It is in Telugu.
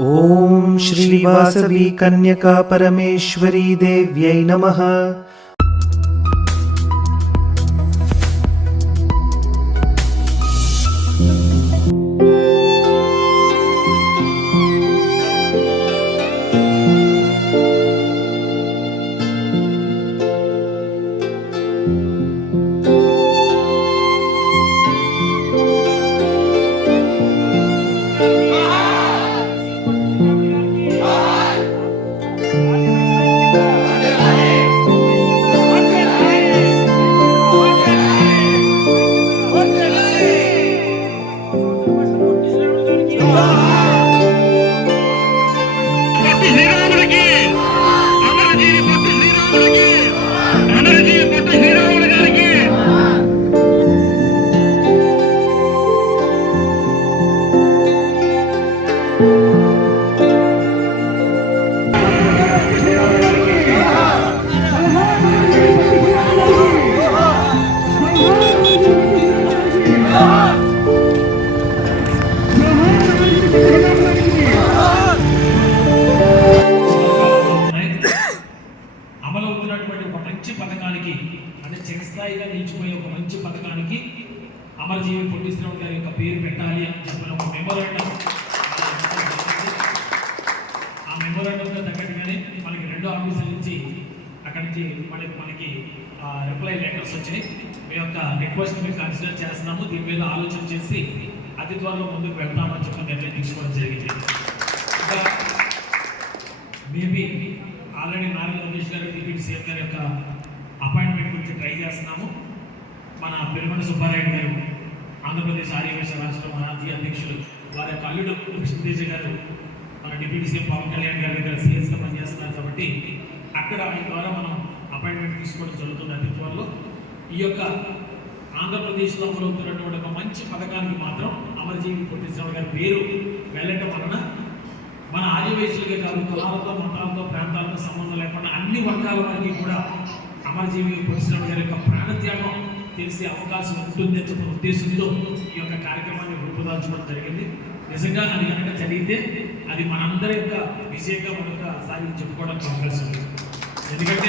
ओम श्री वासवी कन्यका परमेश्वरी देव्यै नमः। చిరస్థాయిగా నిలిచిపోయే ఒక మంచి పథకానికి అమరజీవి పొట్టి శ్రీరాములు గారి యొక్క పేరు పెట్టాలి అని చెప్పిన ఒక మెమోరాండం. ఆ మెమోరాండంతో తగ్గట్టుగానే మనకి 2 ఆఫీసుల నుంచి అక్కడి నుంచి మనకి రిప్లై లెటర్స్ వచ్చాయి. మీ యొక్క రిక్వెస్ట్ మేము కన్సిడర్ చేస్తున్నాము, దీని మీద ఆలోచన చేసి అతి త్వరలో ముందుకు వెళ్తామని చెప్పి నిర్ణయం తీసుకోవడం జరిగింది. ఇంకా మేబీ ఆల్రెడీ నారా లోకేష్ గారు డిప్యూటీ సీఎం గారి యొక్క అపాయింట్మెంట్ గురించి ట్రై చేస్తున్నాము. మన పెరుమల సుబ్బారాయుడు గారు ఆంధ్రప్రదేశ్ ఆర్యవేశ రాష్ట్ర మాజీ అధ్యక్షులు, వారి యొక్క అల్లుడు కృష్ణతేజ గారు మన డిప్యూటీ సీఎం పవన్ కళ్యాణ్ గారి దగ్గర సీఎస్గా పనిచేస్తున్నారు కాబట్టి అక్కడ ఆయన ద్వారా మనం అపాయింట్మెంట్ తీసుకోవడం జరుగుతుంది అతి త్వరలో. ఈ యొక్క ఆంధ్రప్రదేశ్లో అమలవుతున్నటువంటి ఒక మంచి పథకానికి మాత్రం అమరజీవి పొట్టి శ్రీరాములు గారి పేరు వెళ్ళటం వలన మన ఆర్యవేశులకే కాదు, కులాలతో మతాలతో ప్రాంతాలతో సంబంధం లేకుండా అన్ని వర్గాల వారికి కూడా అమరజీవి పొట్టి శ్రీరాములు గారి యొక్క ప్రాణత్యాగం తెలిసే అవకాశం ఉంటుందని చెప్పిన ఉద్దేశంతో ఈ యొక్క కార్యక్రమాన్ని రూపుదాల్చడం జరిగింది. నిజంగా అది కనుక జరిగితే అది మనందరి యొక్క విజయంగా మనకు సాగి చెప్పుకోవడానికి అవకాశం ఉంది. ఎందుకంటే